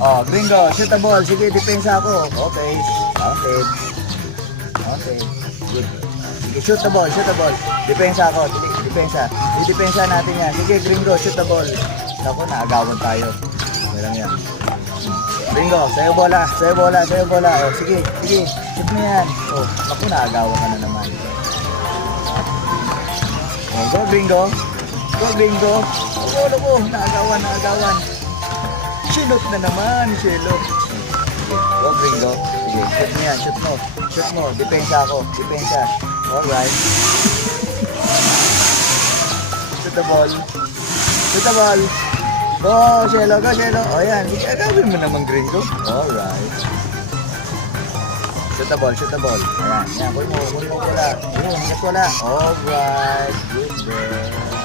Oh, gringo, shoot the ball. Sige, depensa ako. Okay. Counted. Counted. Good. Sige, shoot the ball, shoot the ball. Depensa ako, depensa. I-depensa natin yan. Sige, gringo, shoot the ball. Naku, naagawan tayo. Meron yan. Gringo, sa'yo bola, sa'yo bola, sa'yo bola. Oh, sige, sige, shoot mo yan. Oh, naku, naagawan ka na naman. Oh, go, gringo. Go, gringo. Oh, naku, naagawan, naagawan. Shilot na naman, shilot. Go, gringo. Sige, shoot mo yan, shoot mo. Shoot mo, depensa ako, depensa. Alright. Shoot the ball. Shoot the ball. Go, Shelo, go, Shelo. O yan, gagawin mo naman, gringo. Alright. Shoot the ball, shoot the ball. Ayan, yan, kunin mo wala. Yun, hanggat wala. Alright, good ball.